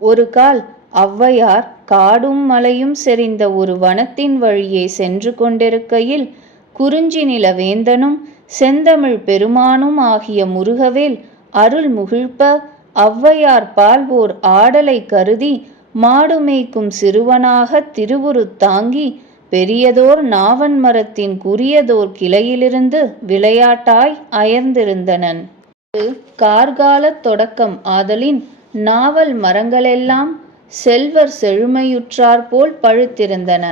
ஒரு கால் ஔவையார் காடும் மலையும் செறிந்த ஒரு வனத்தின் வழியே சென்று கொண்டிருக்கையில் குறிஞ்சி நில வேந்தனும் செந்தமிழ் பெருமானும் ஆகிய முருகவேல் அருள் முகிழ்ப்ப ஔவையார் பால் ஓர் ஆடலை கருதி மாடு மேய்க்கும் சிறுவனாக திருவுரு தாங்கி பெரியதோர் நாவன் மரத்தின் குறியதோர் கிளையிலிருந்து விளையாட்டாய் அயர்ந்திருந்தனன். அது கார்காலத் தொடக்கம் ஆதலின் நாவல் மரங்களெல்லாம் செல்வர் செழுமையுற்றாற்போல் பழுத்திருந்தன.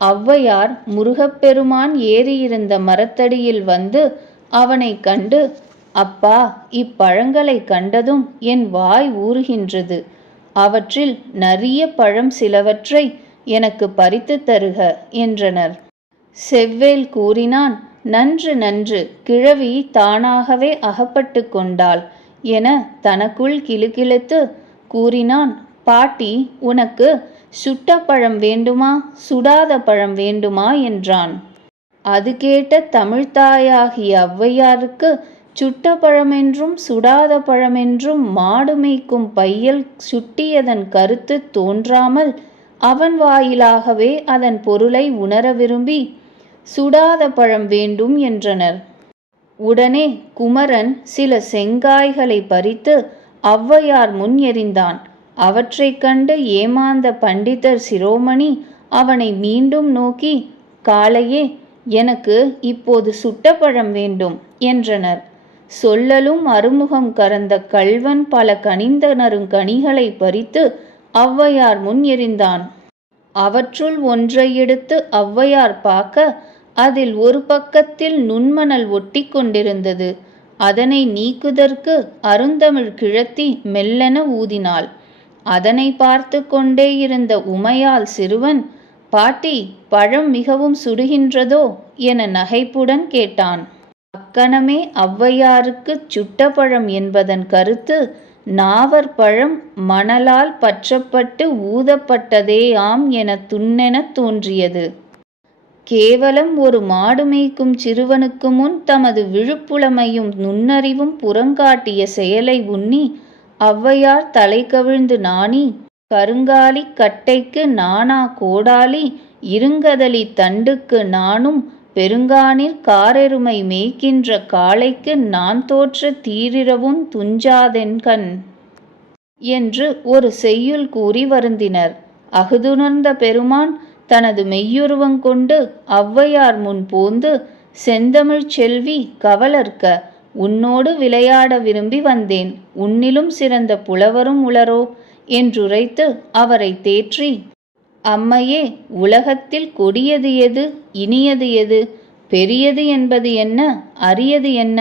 ஔவையார் முருகப்பெருமான் ஏறியிருந்த மரத்தடியில் வந்து அவனைக் கண்டு அப்பா இப்பழங்களைக் கண்டதும் என் வாய் ஊறுகின்றது. அவற்றில் நரிய பழம் சிலவற்றை எனக்கு பறித்து தருக என்றனர். செவ்வேல் கூறினான் நன்று நன்று கிழவி தானாகவே அகப்பட்டு கொண்டாள் என தனக்குள் கிலுகிலுத்து கூறினான் பாட்டி உனக்கு சுட்ட பழம் வேண்டுமா சுடாத பழம் வேண்டுமா என்றான். அது கேட்ட தமிழ்த்தாயாகிய ஒளவையாருக்கு சுட்ட பழமென்றும் சுடாத பழமென்றும் மாடு மேய்க்கும் பையல் சுட்டியதன் கருத்து தோன்றாமல் அவன் வாயிலாகவே அதன் பொருளை உணர விரும்பி சுடாத பழம் வேண்டும் என்றனர். உடனே குமரன் சில செங்காய்களைப் பறித்து ஔவையார் முன் எறிந்தான். அவற்றைக் கண்டு ஏமாந்த பண்டிதர் சிரோமணி அவனை மீண்டும் நோக்கி காளையே எனக்கு இப்போது சுட்டப்பழம் வேண்டும் என்றனர். சொல்லலும் அறுமுகம் கறந்த கள்வன் பல கனிந்த நறுங்கனிகளைப் பறித்து ஔவையார் முன் எறிந்தான். அவற்றுள் ஒன்றை எடுத்து ஔவையார் பார்க்க அதில் ஒரு பக்கத்தில் நுண்மணல் ஒட்டிக் கொண்டிருந்தது. அதனை நீக்குதற்கு அருந்தமிழ் கிழத்தி மெல்லென ஊதினாள். அதனைப் கொண்டே இருந்த உமையால் சிறுவன் பாட்டி பழம் மிகவும் சுடுகின்றதோ என நகைப்புடன் கேட்டான். அக்கணமே ஔவையாருக்குச் சுட்ட பழம் என்பதன் கருத்து நாவற்பழம் மணலால் பற்றப்பட்டு ஊதப்பட்டதேயாம் என துண்ணெனத் தோன்றியது. கேவலம் ஒரு மாடு மேய்க்கும் சிறுவனுக்கு முன் தமது விழுப்புலமையும் நுண்ணறிவும் புறங்காட்டிய செயலை உண்ணி ஔவையார் தலைகவிழ்ந்து நாணி கருங்காலி கட்டைக்கு நானா கோடாலி இருங்கதலி தண்டுக்கு நானும் பெருங்கானில் காரெருமை மேய்க்கின்ற காளைக்கு நான் தோற்ற தீரிரவும் துஞ்சாதென்கண்? என்று ஒரு செய்யுள் கூறி வருந்தினர். அஃதுணர்ந்த பெருமான் தனது மெய்யுருவம் கொண்டு ஔவையார் முன் போந்து செந்தமிழ்ச் செல்வி கவலற்க உன்னோடு விளையாட விரும்பி வந்தேன். உன்னிலும் சிறந்த புலவரும் உளரோ என்றுரைத்து அவரைத் தேற்றி அம்மையே உலகத்தில் கொடியது எது? இனியது எது? பெரியது என்பது என்ன? அரியது என்ன?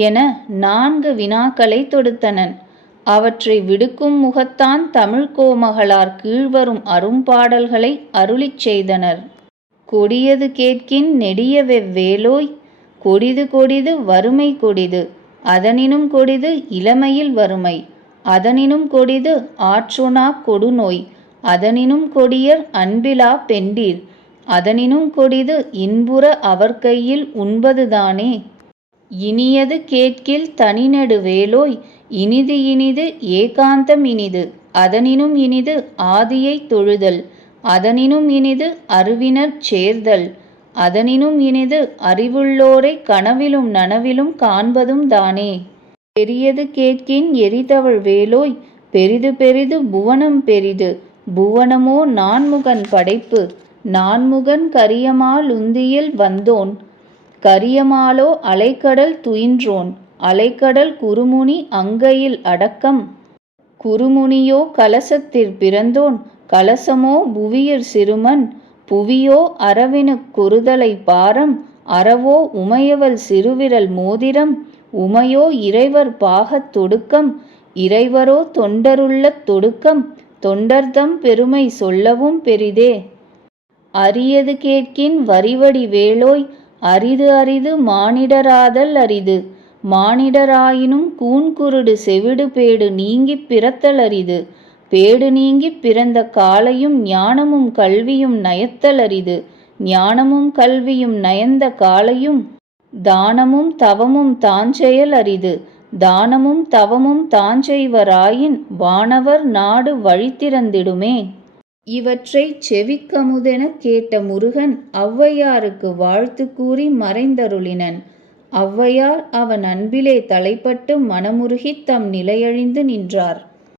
என நான்கு வினாக்களைத் தொடுத்தனன். அவற்றை விடுக்கும் முகத்தான் தமிழ்க் கோமகளார் கீழ்வரும் அரும்பாடல்களை அருளிச் செய்தனர். கொடியது கேட்கின் நெடிய வெவ்வேலோய் கொடிது கொடிது வறுமை கொடிது அதனினும் கொடிது இளமையில் வறுமை அதனினும் கொடிது ஆற்றொணாக் கொடுநோய் அதனினும் கொடியர் அன்பிலா பெண்டீர் அதனினும் கொடிது இன்புற அவர் கையில் உண்பதுதானே. இனியது கேட்கில் தனிநெடு வேலோய் இனிது இனிது ஏகாந்தம் இனிது அதனினும் இனிது ஆதியைத் தொழுதல் அதனினும் இனிது அறிவினர் சேர்தல் அதனினும் இனிது அறிவுள்ளோரை கனவிலும் நனவிலும் காண்பதும் தானே. பெரியது கேட்கின் எரிதவள் வேலோய் பெரிது பெரிது புவனம் பெரிது புவனமோ நான்முகன் படைப்பு நான்முகன் கரியமா லுந்தியில் வந்தோன் கரியமாலோ அலைக்கடல் துயின்றோன்? அலைக்கடல் குருமுனி அங்கையில் அடக்கம். குருமுனியோ கலசத்திற் பிறந்தோன்? கலசமோ புவியிற் சிறுமன்? புவியோ அரவினுக் குறுதலை பாரம்? அறவோ உமையவள் சிறுவிரல் மோதிரம்? உமையோ இறைவர் பாகத் தொடுக்கம்? இறைவரோ தொண்டருள்ளத் தொடுக்கம்? தொண்டர்தம் பெருமை சொல்லவும் பெரிதே. அரியது கேட்கின் வரிவடி வேலோய்? அரிது அரிது மானிடராதல் அரிது. மானிடராயினும் கூன்குருடு செவிடு பேடு நீங்கிப் பிறத்தல் அரிது. பேடு நீங்கிப் பிறந்த காளையும் ஞானமும் கல்வியும் நயத்தல் அரிது. ஞானமும் கல்வியும் நயந்த காலையும் தானமும் தவமும் தாஞ்செயல் அரிது. தானமும் தவமும் தாஞ்செய்வராயின் வானவர் நாடு வழித்திறந்திடுமே. இவற்றைச் செவிக்கமுதெனக் கேட்ட முருகன் ஔவையாருக்கு வாழ்த்து கூறி மறைந்தருளினன். ஔவையார் அவன் அன்பிலே தலைப்பட்டு மனமுருகித் தம் நிலையழிந்து நின்றார்.